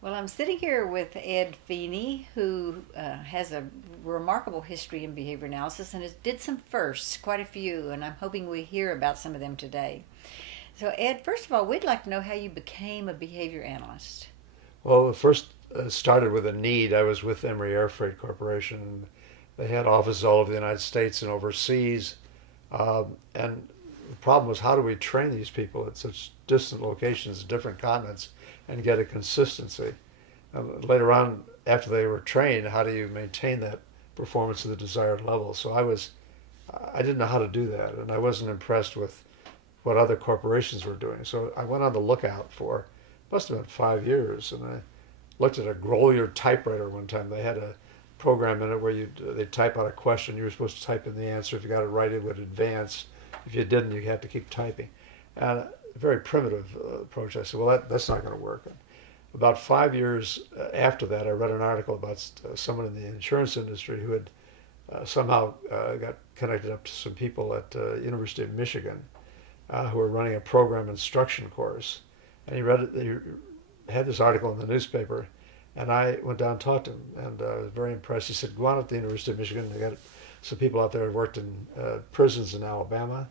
Well, I'm sitting here with Ed Feeney, who has a remarkable history in behavior analysis and did some firsts, quite a few, and I'm hoping we hear about some of them today. So, Ed, first of all, we'd like to know how you became a behavior analyst. Well, it first started with a need. I was with Emory Air Freight Corporation. They had offices all over the United States and overseas. And the problem was, how do we train these people at such distant locations, different continents, and get a consistency? Later on, after they were trained, how do you maintain that performance to the desired level? I didn't know how to do that, and I wasn't impressed with what other corporations were doing. So I went on the lookout for, must have been 5 years, and I looked at a Grolier typewriter one time. They had a program in it where they type out a question. You were supposed to type in the answer. If you got it right, it would advance. If you didn't, you had to keep typing. And a very primitive approach. I said, well, that's not going to work. And about 5 years after that, I read an article about someone in the insurance industry who had somehow got connected up to some people at University of Michigan who were running a program instruction course. And he had this article in the newspaper, and I went down and talked to him, and I was very impressed. He said, go on at the University of Michigan. They got some people out there who worked in prisons in Alabama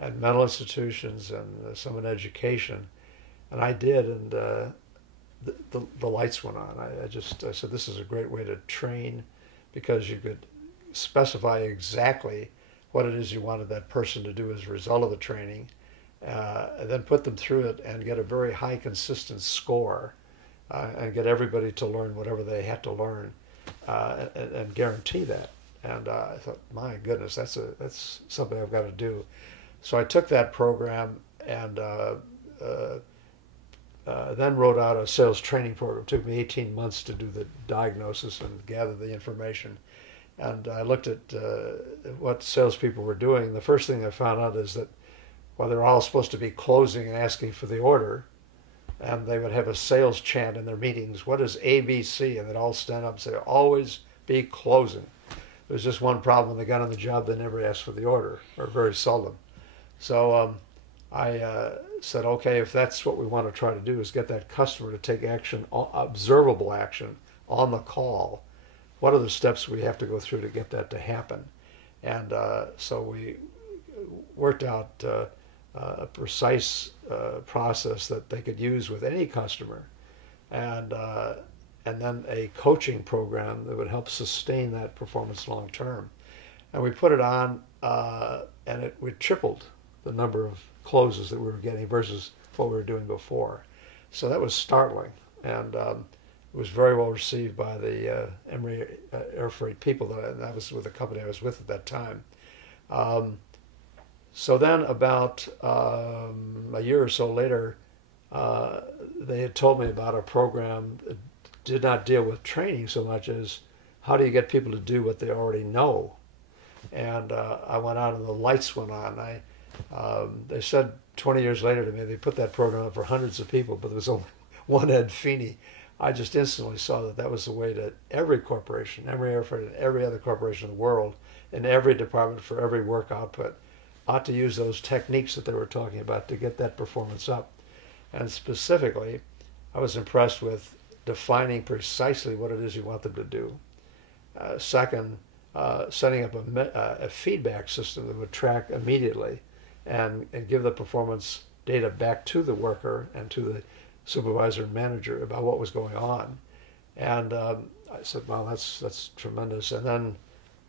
and mental institutions and some in education. And I did, and the lights went on. I said, this is a great way to train, because you could specify exactly what it is you wanted that person to do as a result of the training, and then put them through it and get a very high consistent score, and get everybody to learn whatever they had to learn, and guarantee that. And I thought, my goodness, that's something I've got to do. So I took that program and then wrote out a sales training program. It took me 18 months to do the diagnosis and gather the information. And I looked at what salespeople were doing. The first thing I found out is that while they're all supposed to be closing and asking for the order, and they would have a sales chant in their meetings, what is ABC? And they'd all stand up and say, always be closing. There was just one problem. When they got on the job, they never asked for the order, or very seldom. So I said, okay, if that's what we want to try to do, is get that customer to take action, observable action on the call. What are the steps we have to go through to get that to happen? And so we worked out a precise process that they could use with any customer, and then a coaching program that would help sustain that performance long term. And we put it on, and we tripled the number of closes that we were getting versus what we were doing before. So that was startling, and it was very well received by the Emory Air Freight people. That was with the company I was with at that time. So then about a year or so later, they had told me about a program that did not deal with training so much as how do you get people to do what they already know. And I went out and the lights went on. They said 20 years later to me, they put that program up for hundreds of people, but there was only one Ed Feeney. I just instantly saw that that was the way that every corporation, every air freight, and every other corporation in the world, in every department for every work output, ought to use those techniques that they were talking about to get that performance up. And specifically, I was impressed with defining precisely what it is you want them to do. Second, setting up a feedback system that would track immediately and give the performance data back to the worker and to the supervisor and manager about what was going on. And I said, well, that's tremendous. And then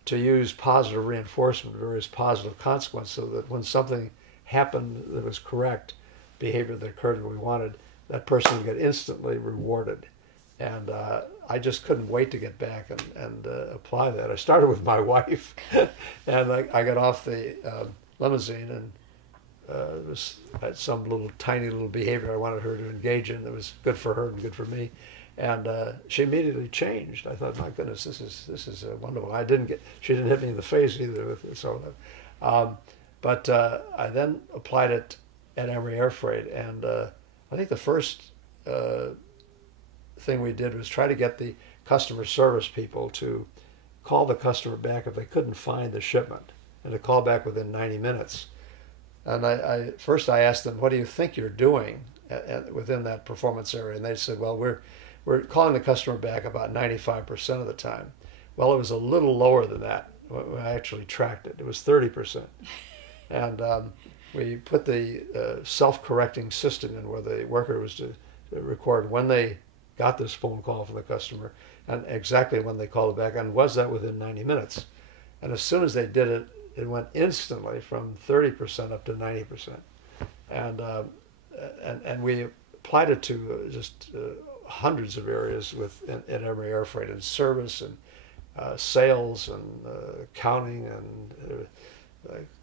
to use positive reinforcement, various positive consequences, so that when something happened that was correct, behavior that occurred that we wanted, that person would get instantly rewarded. And I just couldn't wait to get back and apply that. I started with my wife, and I got off the limousine, and it was had some tiny little behavior I wanted her to engage in that was good for her and good for me. And she immediately changed. I thought, my goodness, this is wonderful. She didn't hit me in the face either with it. So, but I then applied it at Emory Air Freight, and I think the first thing we did was try to get the customer service people to call the customer back if they couldn't find the shipment, and to call back within 90 minutes. And first I asked them, what do you think you're doing within that performance area? And they said, well, we're calling the customer back about 95% of the time. Well, it was a little lower than that when I actually tracked it. It was 30%. And we put the self-correcting system in where the worker was to record when they got this phone call from the customer and exactly when they called it back, and was that within 90 minutes. And as soon as they did it, it went instantly from 30% up to 90%. And we applied it to just hundreds of areas in Emory Air Freight, in service and sales and accounting and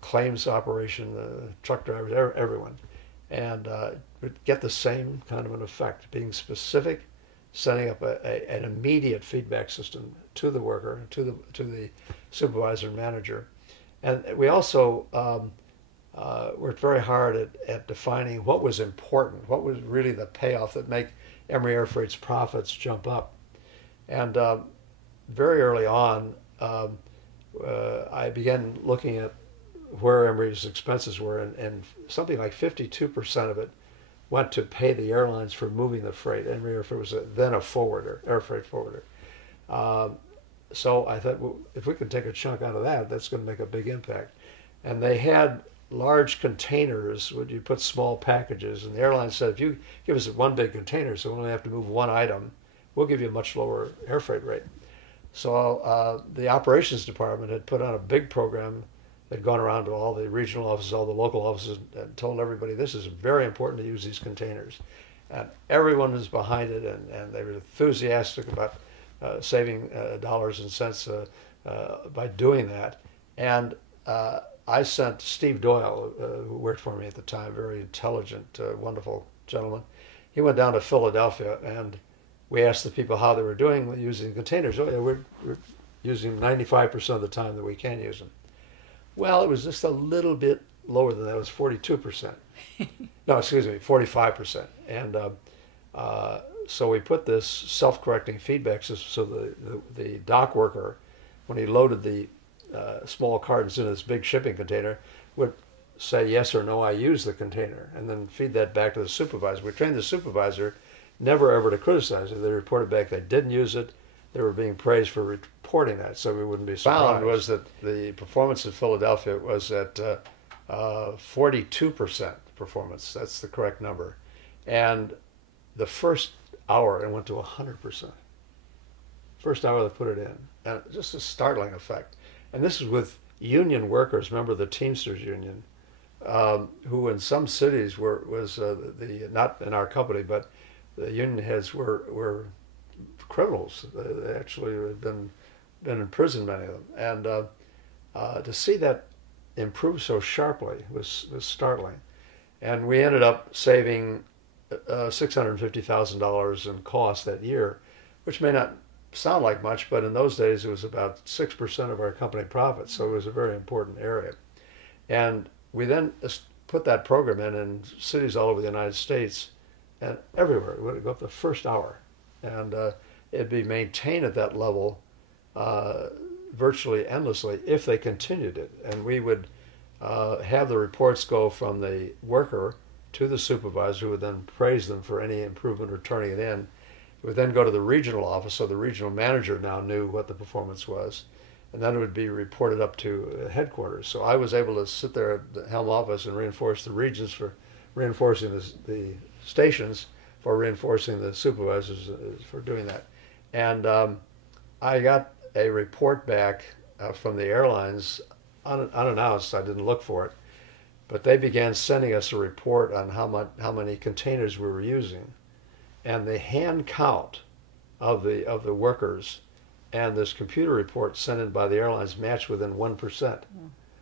claims operation, truck drivers, everyone. And would get the same kind of an effect, being specific, setting up an immediate feedback system to the worker, to the supervisor and manager. And we also worked very hard at defining what was important, what was really the payoff that make Emory Air Freight's profits jump up. And very early on, I began looking at where Emory's expenses were, and something like 52% of it went to pay the airlines for moving the freight. Emory Air Freight was then a forwarder, air freight forwarder. So I thought, well, if we could take a chunk out of that, that's going to make a big impact. And they had large containers where you put small packages, and the airline said, if you give us one big container, so we only have to move one item, we'll give you a much lower air freight rate. So the operations department had put on a big program. They'd gone around to all the regional offices, all the local offices, and told everybody this is very important to use these containers. And everyone was behind it, and they were enthusiastic about saving dollars and cents by doing that. And I sent Steve Doyle, who worked for me at the time, very intelligent, wonderful gentleman. He went down to Philadelphia, and we asked the people how they were doing with using containers. Oh, yeah, we're using 95% of the time that we can use them. Well, it was just a little bit lower than that. It was 42%. No, excuse me, 45%. And so we put this self-correcting feedback system so the dock worker, when he loaded the small cartons into this big shipping container, would say yes or no, I use the container, and then feed that back to the supervisor. We trained the supervisor never ever to criticize it. They reported back they didn't use it. They were being praised for reporting that, so we wouldn't be surprised. Found was that the performance in Philadelphia was at 42% performance. That's the correct number. And the first hour, it went to 100%. First hour they put it in. And just a startling effect. And this is with union workers, remember the Teamsters Union, who in some cities was not in our company, but the union heads were criminals. They actually had been in prison, many of them. And to see that improve so sharply was startling. And we ended up saving $650,000 in cost that year, which may not sound like much, but in those days it was about 6% of our company profits, so it was a very important area. And we then put that program in cities all over the United States, and everywhere. It would go up the first hour, and it'd be maintained at that level virtually endlessly if they continued it. And we would have the reports go from the worker to the supervisor, who would then praise them for any improvement or turning it in. It would then go to the regional office, so the regional manager now knew what the performance was, and then it would be reported up to headquarters. So I was able to sit there at the helm office and reinforce the regions for reinforcing the stations, for reinforcing the supervisors for doing that. And I got a report back from the airlines unannounced. I didn't look for it, but they began sending us a report on how many containers we were using, and the hand count of the workers and this computer report sent in by the airlines matched within 1%. Mm.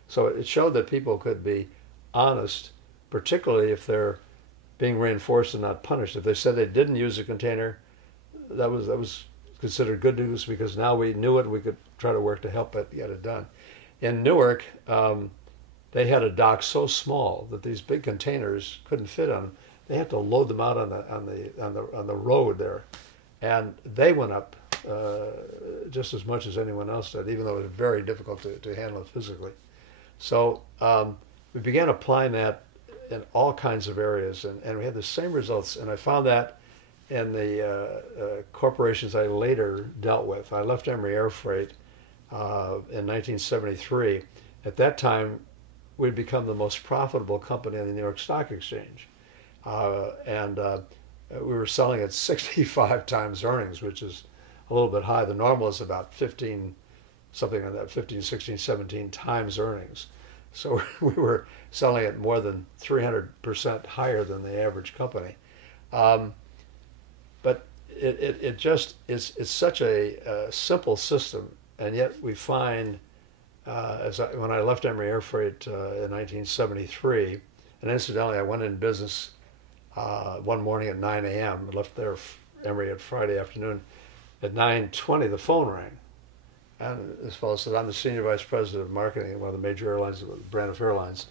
So it showed that people could be honest, particularly if they're being reinforced and not punished. If they said they didn't use a container, that was considered good news, because now we knew it and we could try to work to help it get it done. In Newark, they had a dock so small that these big containers couldn't fit on them. They had to load them out on the road there, and they went up just as much as anyone else did, even though it was very difficult to handle it physically. So we began applying that in all kinds of areas, and we had the same results. And I found that in the corporations I later dealt with. I left Emory Air Freight in 1973. At that time, we'd become the most profitable company on the New York Stock Exchange. And we were selling at 65 times earnings, which is a little bit high. The normal is about 15, something like that, 15, 16, 17 times earnings. So we were selling at more than 300% higher than the average company. But it just is, it's such a simple system, and yet we find, when I left Emory Air Freight in 1973, and incidentally I went in business one morning at 9 a.m. I left there Emory at Friday afternoon. At 9:20 the phone rang, and this fellow said, "I'm the senior vice president of marketing at one of the major airlines, Braniff Airlines."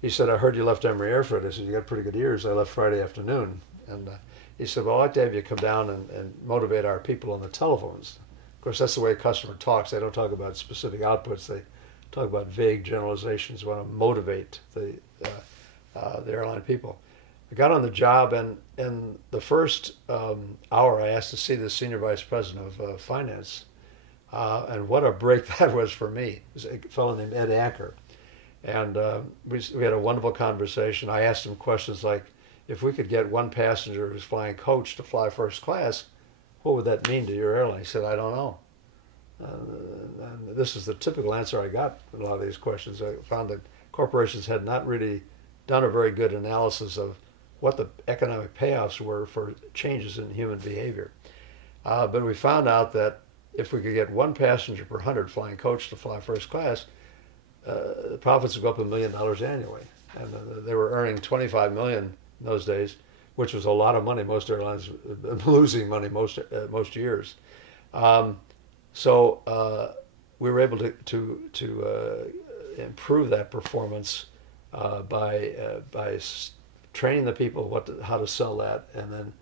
He said, "I heard you left Emory Air Freight." I said, "You got pretty good ears. I left Friday afternoon." And he said, "Well, I'd like to have you come down and motivate our people on the telephones." Of course, that's the way a customer talks. They don't talk about specific outputs. They talk about vague generalizations. They want to motivate the airline people. I got on the job, and in the first hour, I asked to see the senior vice president of finance. And what a break that was for me. It was a fellow named Ed Acker. And we had a wonderful conversation. I asked him questions like, if we could get one passenger who's flying coach to fly first class, what would that mean to your airline? He said, "I don't know." And this is the typical answer I got in a lot of these questions. I found that corporations had not really done a very good analysis of what the economic payoffs were for changes in human behavior. But we found out that if we could get one passenger per 100 flying coach to fly first class, the profits would go up $1 million annually. And they were earning $25 million in those days, which was a lot of money. Most airlines losing money most years. So we were able to improve that performance by training the people how to sell that, and then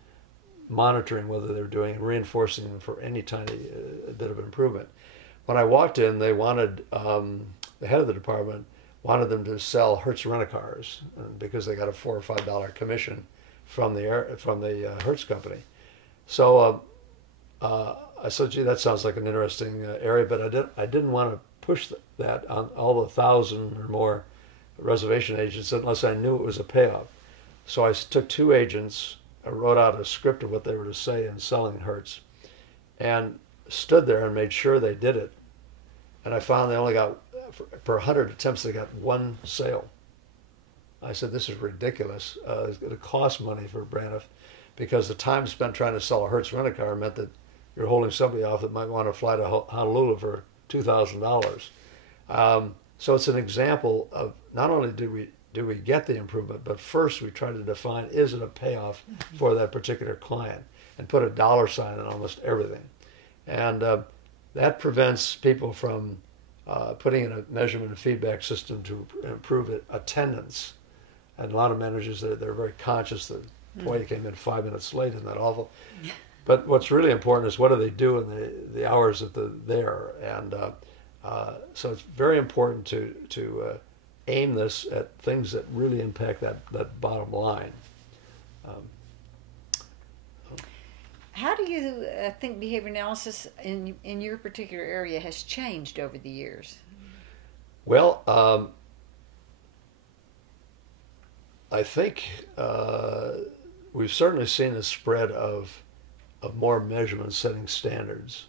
monitoring whether they're doing and reinforcing them for any tiny bit of improvement. When I walked in, they wanted the head of the department wanted them to sell Hertz rent-a-cars because they got a $4 or $5 commission from the Hertz company. So I said, "Gee, that sounds like an interesting area," but I didn't want to push that on all the 1,000 or more reservation agents unless I knew it was a payoff. So I took 2 agents, I wrote out a script of what they were to say in selling Hertz, and stood there and made sure they did it. And I found they only got, per 100 attempts, they got 1 sale. I said, "This is ridiculous. It's going to cost money for Braniff, because the time spent trying to sell a Hertz rent-a-car meant that you're holding somebody off that might want to fly to Honolulu for $2,000. So it's an example of not only do we get the improvement, but first we try to define, is it a payoff for that particular client, and put a dollar sign on almost everything. And that prevents people from putting in a measurement and feedback system to improve attendance. And a lot of managers, they're very conscious that, boy, you came in 5 minutes late, isn't that awful? But what's really important is what do they do in the hours that they're there. And so it's very important to aim this at things that really impact that bottom line. How do you think behavior analysis in your particular area has changed over the years? Well, I think we've certainly seen a spread of more measurement setting standards.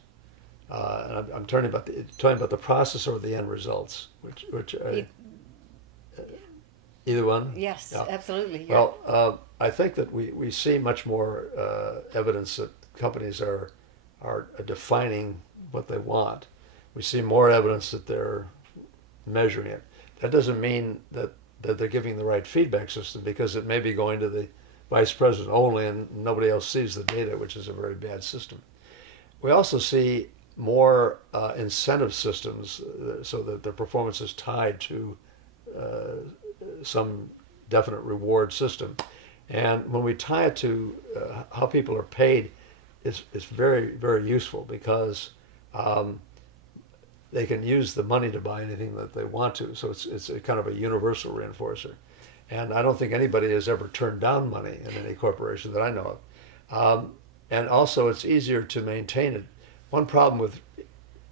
And I'm talking about the process or the end results, which either one? Yes, yeah. Absolutely. Yeah. Well, I think that we see much more evidence that companies are defining what they want. We see more evidence that they're measuring it. That doesn't mean that they're giving the right feedback system, because it may be going to the vice president only and nobody else sees the data, which is a very bad system. We also see more incentive systems so that their performance is tied to some definite reward system. And when we tie it to how people are paid, it's very, very useful, because they can use the money to buy anything that they want to. So it's a kind of a universal reinforcer. And I don't think anybody has ever turned down money in any corporation that I know And also, it's easier to maintain it. One problem with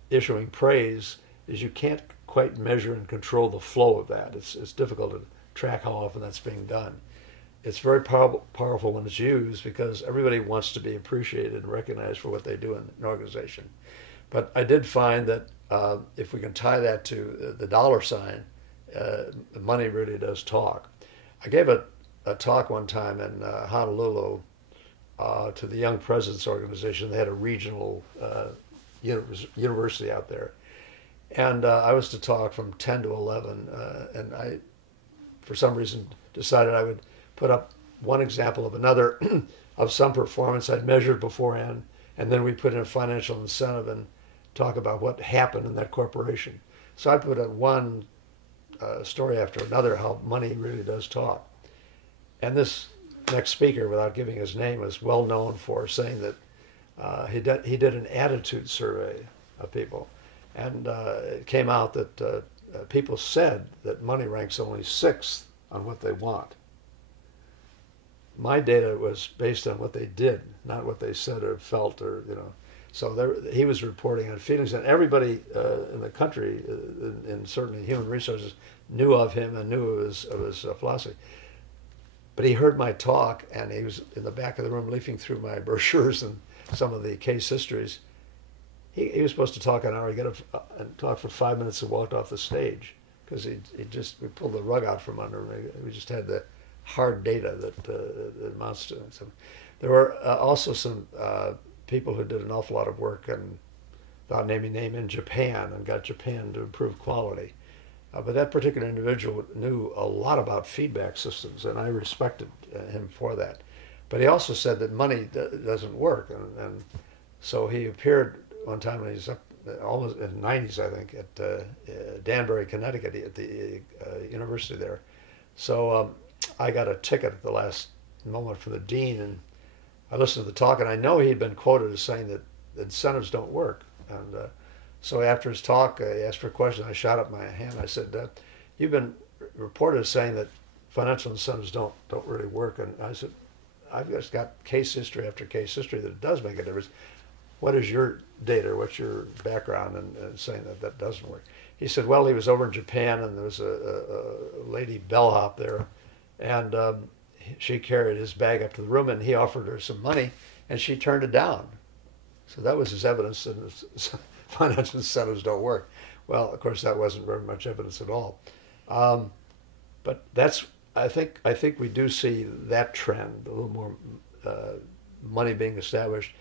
issuing praise is you can't quite measure and control the flow of that. It's difficult to track how often that's being done. It's very powerful when it's used because everybody wants to be appreciated and recognized for what they do in an organization. But I did find that if we can tie that to the dollar sign, money really does talk. I gave a talk one time in Honolulu to the Young Presidents Organization. They had a regional university out there. And I was to talk from 10 to 11, and I, for some reason, decided I would put up one example of another of some performance I'd measured beforehand, and then we put in a financial incentive and talk about what happened in that corporation. So I put in one story after another how money really does talk. And this next speaker, without giving his name, is well known for saying that he did an attitude survey of people. And it came out that people said that money ranks only sixth on what they want. My data was based on what they did, not what they said or felt or, you know. So there, he was reporting on feelings, and everybody in the country, and certainly human resources, knew of him and knew of his philosophy. But he heard my talk, and he was in the back of the room leafing through my brochures and some of the case histories. He was supposed to talk an hour. He got up and talked for 5 minutes and walked off the stage because we pulled the rug out from under him. We just had the hard data that amounts to it. So there were also some people who did an awful lot of work, and without naming name, in Japan, and got Japan to improve quality. But that particular individual knew a lot about feedback systems, and I respected him for that. But he also said that money doesn't work, and so he appeared one time when he was up almost in the 90s, I think, at Danbury, Connecticut, at the university there. So I got a ticket at the last moment from the dean, and I listened to the talk, and I know he'd been quoted as saying that incentives don't work. And so after his talk, he asked for a question. I shot up my hand. I said, "You've been reported as saying that financial incentives don't really work." And I said, "I've just got case history after case history that it does make a difference. What is your data? What's your background in saying that doesn't work?" He said, "Well, he was over in Japan, and there was a lady bellhop there, and she carried his bag up to the room, and he offered her some money, and she turned it down. So that was his evidence that financial incentives don't work." Well, of course, that wasn't very much evidence at all. But that's I think we do see that trend, a little more money being established.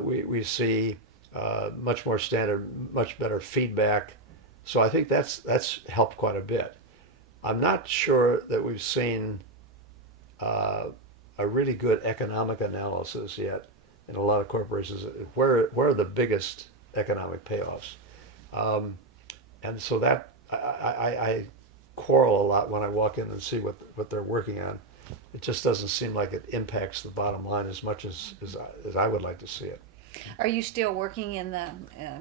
We see much more standard, much better feedback. So I think that's helped quite a bit. I'm not sure that we've seen a really good economic analysis yet in a lot of corporations. Where are the biggest economic payoffs? And so that I quarrel a lot when I walk in and see what they're working on. It just doesn't seem like it impacts the bottom line as much as I would like to see it. Are you still working in the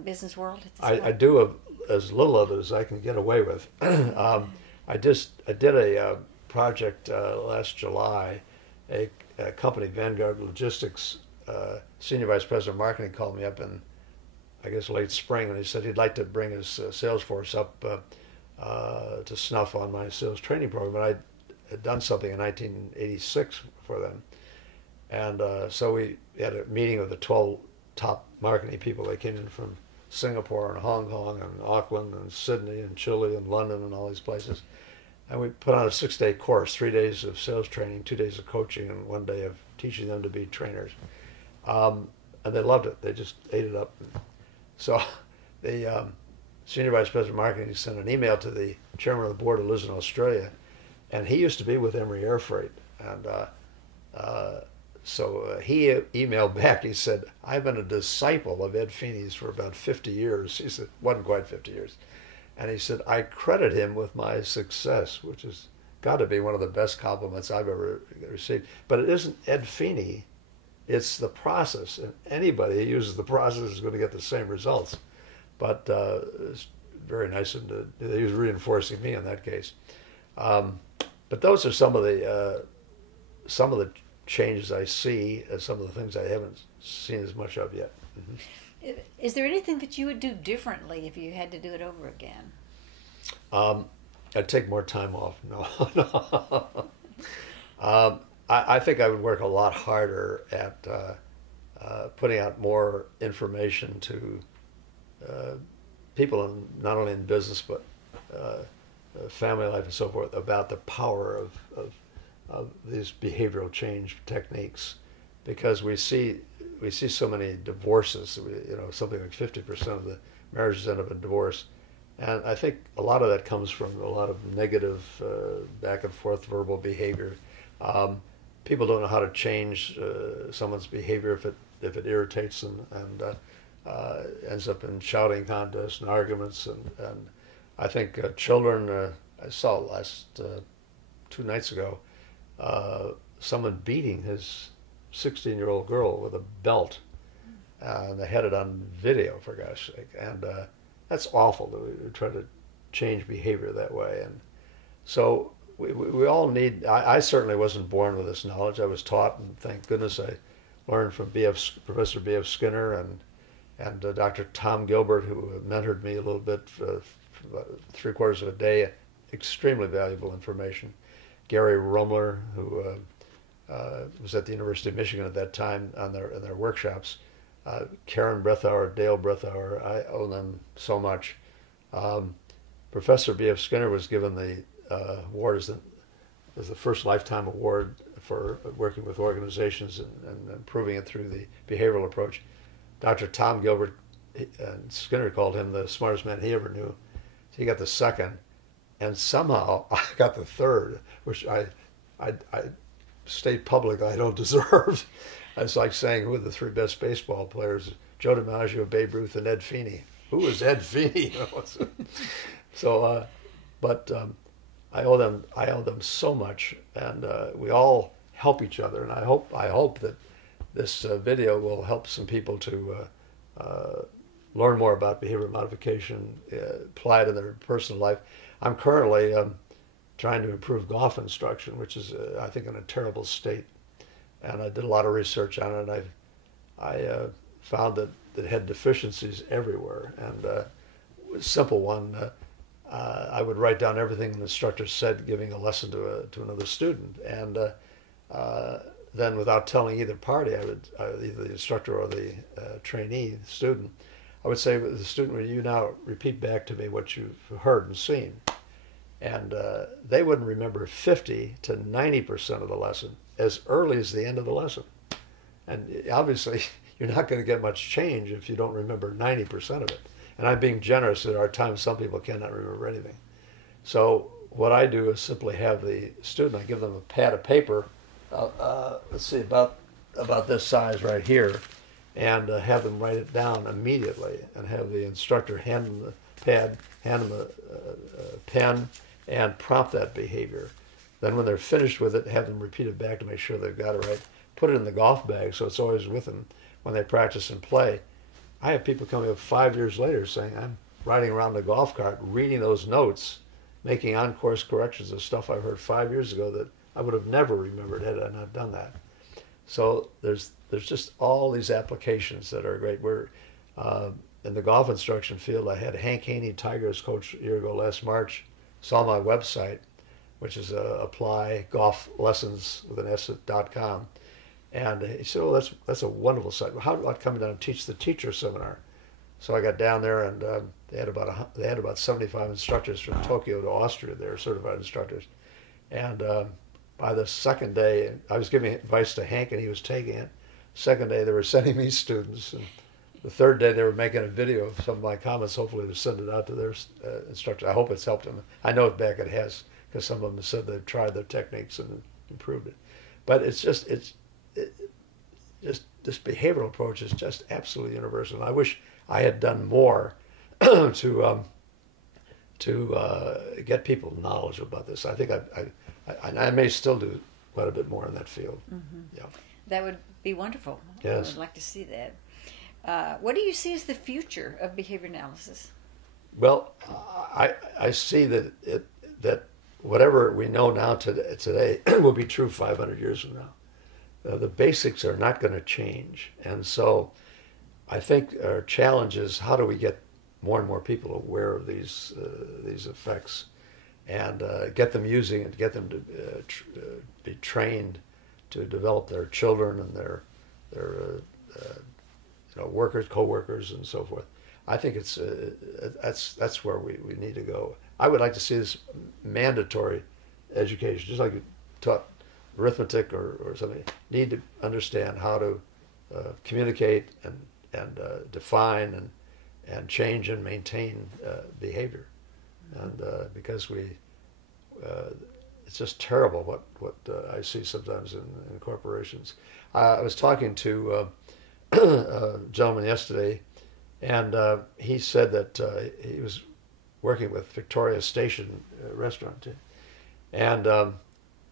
business world at this I point? do as little of it as I can get away with. I did a project last July. A company, Vanguard Logistics, senior vice president of marketing, called me up in, I guess, late spring, and he said he'd like to bring his sales force up to snuff on my sales training program. And I had done something in 1986 for them. And so we had a meeting with the 12 top marketing people. They came in from Singapore and Hong Kong and Auckland and Sydney and Chile and London and all these places. And we put on a 6-day course, 3 days of sales training, 2 days of coaching, and 1 day of teaching them to be trainers. And they loved it. They just ate it up. So the senior vice president of marketing sent an email to the chairman of the board who lives in Australia. And he used to be with Emory Air Freight. And so he emailed back. He said, "I've been a disciple of Ed Feeney's for about 50 years. He said, wasn't quite 50 years. And he said, "I credit him with my success," which has got to be one of the best compliments I've ever received. But it isn't Ed Feeney. It's the process. And anybody who uses the process is going to get the same results. But it's very nice of him he was reinforcing me in that case. But those are some of the changes I see as some of the things I haven't seen as much of yet. Is there anything that you would do differently if you had to do it over again? I'd take more time off. No, no. I think I would work a lot harder at putting out more information to people, not only in business but family life and so forth, about the power of these behavioral change techniques, because we see so many divorces. Something like 50% of the marriages end up in divorce, and I think a lot of that comes from a lot of negative back and forth verbal behavior. People don't know how to change someone's behavior if it irritates them, and ends up in shouting contests and arguments. And I think children. I saw last 2 nights ago someone beating his 16-year-old girl with a belt, and they had it on video, for gosh sake. And that's awful that we try to change behavior that way. And so we all need. I certainly wasn't born with this knowledge. I was taught, and thank goodness I learned from Professor B.F. Skinner and Dr. Tom Gilbert, who mentored me a little bit for 3/4 of a day. Extremely valuable information. Gary Rumler, who was at the University of Michigan at that time in their workshops. Karen Brethauer, Dale Brethauer, I owe them so much. Professor B.F. Skinner was given the award as the first lifetime award for working with organizations and improving it through the behavioral approach. Dr. Tom Gilbert, and Skinner called him the smartest man he ever knew. So he got the second, and somehow I got the third, which I state publicly I don't deserve. It's like saying who are the 3 best baseball players: Joe DiMaggio, Babe Ruth, and Ed Feeney. Who was Ed Feeney? So, but I owe them so much, and we all help each other. And I hope that this video will help some people to learn more about behavior modification, apply it in their personal life. I'm currently trying to improve golf instruction, which is, I think, in a terrible state. And I did a lot of research on it, and I found that it had deficiencies everywhere. And a simple one, I would write down everything the instructor said giving a lesson to another student. And then without telling either party, either the instructor or the trainee, the student, I would say to the student, "Will you now repeat back to me what you've heard and seen?" And they wouldn't remember 50 to 90% of the lesson as early as the end of the lesson. And obviously, you're not going to get much change if you don't remember 90% of it. And I'm being generous. There are times some people cannot remember anything. So what I do is simply have the student, I give them a pad of paper, let's see, about this size right here, and have them write it down immediately, and have the instructor hand them the pad, hand them a pen, and prompt that behavior. Then when they're finished with it, have them repeat it back to make sure they've got it right. Put it in the golf bag so it's always with them when they practice and play. I have people coming up 5 years later saying, "I'm riding around the golf cart, reading those notes, making on-course corrections of stuff I heard 5 years ago that I would have never remembered had I not done that." So there's just all these applications that are great. We're in the golf instruction field. I had Hank Haney, Tigers coach, a year ago last March, saw my website, which is applygolflessons.com, and he said, "Oh, that's a wonderful site. How about coming down and teach the teacher seminar?" So I got down there, and they had about 75 instructors from Tokyo to Austria. They're certified instructors, and by the second day, I was giving advice to Hank, and he was taking it. Second day, they were sending me students, and the third day, they were making a video of some of my comments, hopefully to send it out to their instructors. I hope it's helped them. I know it has, because some of them have said they've tried their techniques and improved it. But it's just this behavioral approach is just absolutely universal. And I wish I had done more to get people knowledge about this. I think I may still do quite a bit more in that field. Mm-hmm. Yeah. That would be wonderful. Yes. I would like to see that. What do you see as the future of behavior analysis? Well, I see that whatever we know now today will be true 500 years from now. the basics are not going to change. And so I think our challenge is how do we get more and more people aware of these effects, and get them using it, get them to be trained to develop their children and their workers, co-workers, and so forth. I think it's that's where we need to go. I would like to see this mandatory education, just like you taught arithmetic or something. Need to understand how to communicate and define and change and maintain behavior, and because it's just terrible what I see sometimes in corporations. I was talking to a gentleman yesterday, and he said that he was working with Victoria Station restaurant, and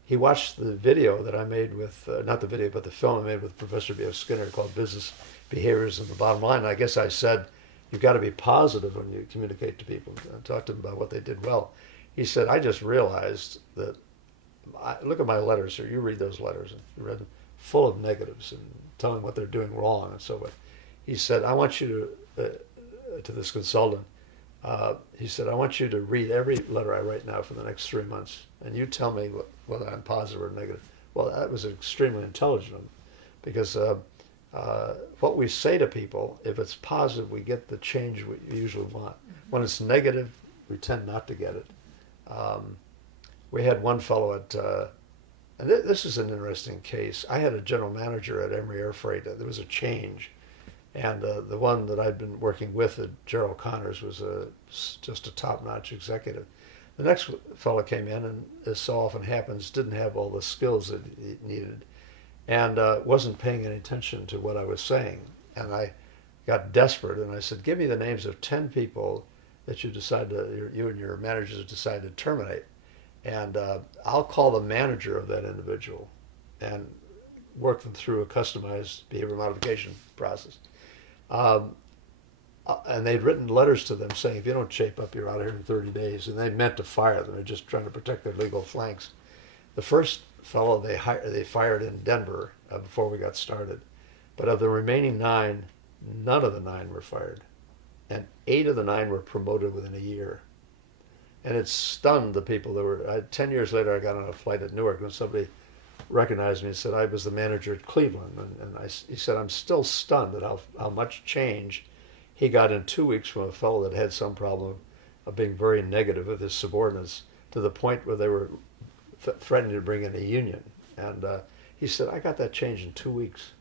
he watched the video that I made with, not the video, but the film I made with Professor B.F. Skinner called Business Behaviors and the Bottom Line. And I guess I said, you've got to be positive when you communicate to people and talk to them about what they did well. He said, I just realized that, look at my letters here. You read those letters, and you read them, full of negatives and telling what they're doing wrong and so forth. He said, I want you to this consultant, he said, I want you to read every letter I write now for the next 3 months, and you tell me whether I'm positive or negative. Well, that was extremely intelligent, because what we say to people, if it's positive, we get the change we usually want. When it's negative, we tend not to get it. We had one fellow at, and this is an interesting case. I had a general manager at Emory Air Freight. There was a change. And the one that I'd been working with, Gerald Connors, was just a top-notch executive. The next fellow came in, and as so often happens, didn't have all the skills that he needed, and wasn't paying any attention to what I was saying. And I got desperate, and I said, give me the names of 10 people that you and your managers have decided to terminate, and I'll call the manager of that individual and work them through a customized behavior modification process. And they'd written letters to them saying, if you don't shape up, you're out of here in 30 days. And they meant to fire them. They're just trying to protect their legal flanks. The first fellow they fired in Denver before we got started. But of the remaining 9, none of the 9 were fired. And 8 of the 9 were promoted within a year. And it stunned the people that were, 10 years later, I got on a flight at Newark, and somebody recognized me and said, I was the manager at Cleveland. He said, I'm still stunned at how much change he got in 2 weeks from a fellow that had some problem of being very negative with his subordinates, to the point where they were threatening to bring in a union. And he said, I got that change in 2 weeks.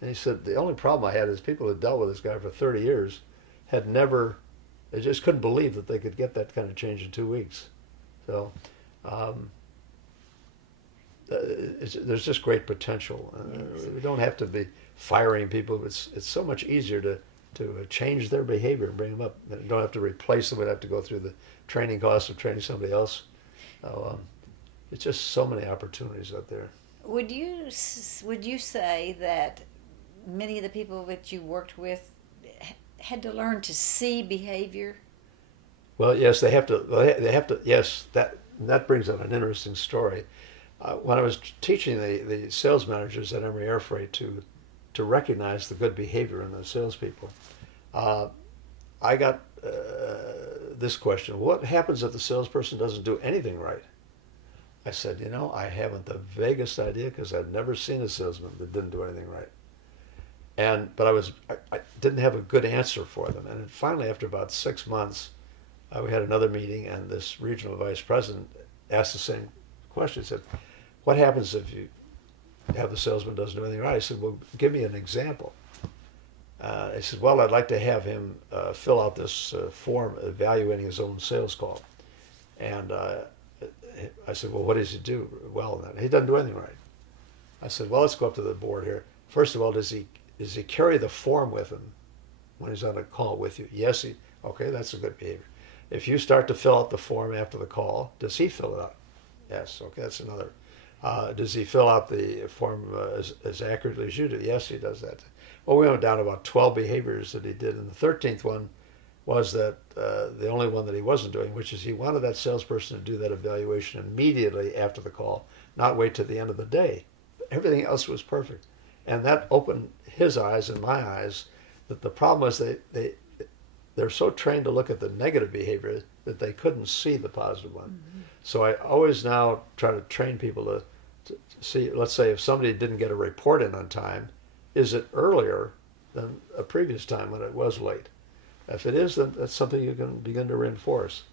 And he said, the only problem I had is people who dealt with this guy for 30 years had never, they just couldn't believe that they could get that kind of change in 2 weeks. So there's just great potential. Yes. We don't have to be firing people. It's so much easier to change their behavior and bring them up. You don't have to replace them. We don't have to go through the training costs of training somebody else. It's just so many opportunities out there. Would you say that many of the people that you worked with had to learn to see behavior? Well, yes, they have to. They have to. Yes, that brings up an interesting story. When I was teaching the sales managers at Emory Air Freight to recognize the good behavior in the salespeople, I got this question: what happens if the salesperson doesn't do anything right? I said, I haven't the vaguest idea, because I've never seen a salesman that didn't do anything right. But I didn't have a good answer for them. And finally, after about 6 months, we had another meeting, and this regional vice president asked the same question. He said, what happens if you have the salesman doesn't do anything right? I said, well, give me an example. I said, well, I'd like to have him fill out this form evaluating his own sales call. And I said, well, what does he do well? He doesn't do anything right. I said, well, let's go up to the board here. First of all, does he carry the form with him when he's on a call with you? Yes. Okay, that's a good behavior. If you start to fill out the form after the call, does he fill it out? Yes. Okay, that's another. Does he fill out the form as accurately as you do? Yes, he does that. Well, we went down to about 12 behaviors that he did, and the 13th one was that the only one that he wasn't doing, which is he wanted that salesperson to do that evaluation immediately after the call, not wait till the end of the day everything else was perfect. And that opened his eyes and my eyes that the problem was they're so trained to look at the negative behavior that they couldn't see the positive one. Mm-hmm. So I always now try to train people to see, let's say if somebody didn't get a report in on time, is it earlier than a previous time when it was late? If it is, then that's something you can begin to reinforce.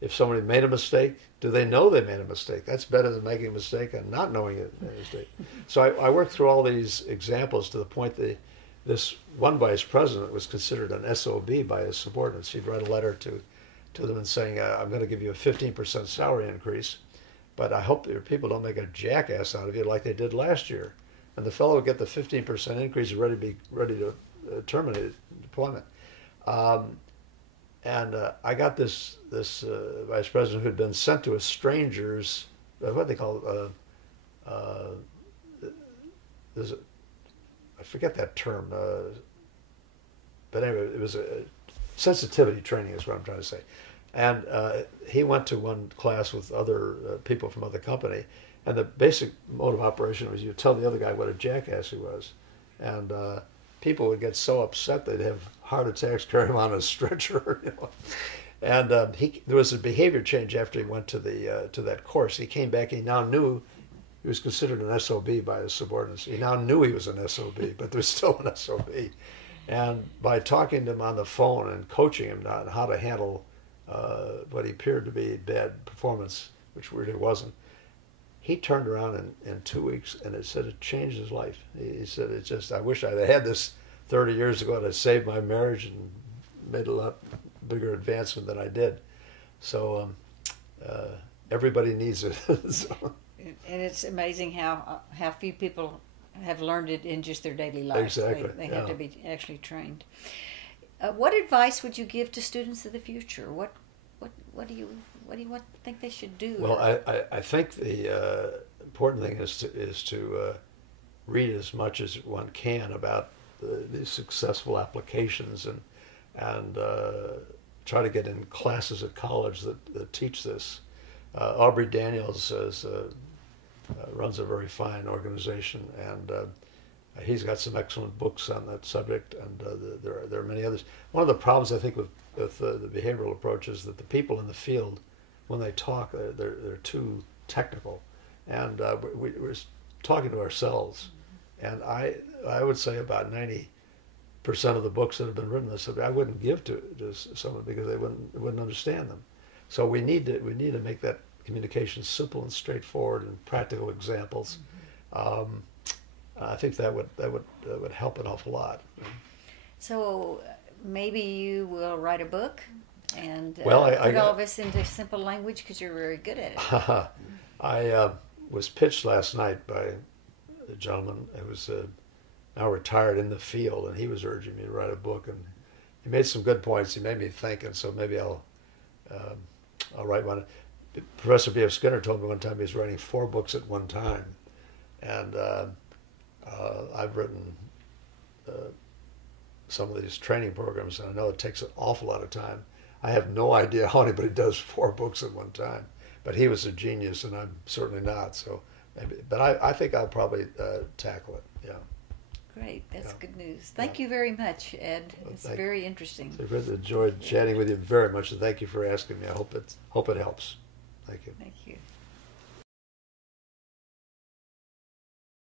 If somebody made a mistake, do they know they made a mistake? That's better than making a mistake and not knowing it made a mistake. So I worked through all these examples to the point that this one vice president was considered an SOB by his subordinates. He'd write a letter to them and saying, I'm going to give you a 15% salary increase, but I hope your people don't make a jackass out of you like they did last year. And the fellow would get the 15% increase ready to terminate deployment. I got this vice president who had been sent to a stranger's, what they call, I forget that term, but anyway, it was a sensitivity training is what I'm trying to say. And he went to one class with other people from other company, and the basic mode of operation was you tell the other guy what a jackass he was. And people would get so upset they'd have heart attacks, carry him on a stretcher, you know. And there was a behavior change after he went to that course. He came back. He now knew he was considered an SOB by his subordinates. He now knew he was an SOB, but there's still an SOB. And by talking to him on the phone and coaching him on how to handle what he appeared to be bad performance, which really wasn't, he turned around in 2 weeks, and it said it changed his life. He said, "It's just, I wish I'd had this 30 years ago to save my marriage and made a lot bigger advancement than I did." So everybody needs it. So. And it's amazing how few people have learned it in just their daily life. Exactly. They have to be actually trained. What advice would you give to students of the future? What do you think they should do? Well, I think the important thing is to read as much as one can about the successful applications and try to get in classes at college that teach this. Aubrey Daniels runs a very fine organization, and he's got some excellent books on that subject, and there are many others. One of the problems I think with the behavioral approach is that the people in the field, when they talk, they're too technical, and we're talking to ourselves. And I would say about 90% of the books that have been written on this subject I wouldn't give to someone because they wouldn't understand them. So we need to make that communication simple and straightforward and practical examples. I think that would help an awful lot. So maybe you will write a book and put all of us into simple language because you're very good at it. I was pitched last night by a gentleman who was now retired in the field, and he was urging me to write a book, and he made some good points. He made me think, and so maybe I'll write one. Professor B.F. Skinner told me one time he was writing 4 books at one time, and I've written some of these training programs, and I know it takes an awful lot of time. I have no idea how anybody does 4 books at one time, but he was a genius, and I'm certainly not. So, but I think I'll probably tackle it. Yeah. Great, that's good news. Thank you very much, Ed. It's very interesting. I've enjoyed chatting with you very much, and thank you for asking me. I hope it helps. Thank you. Thank you.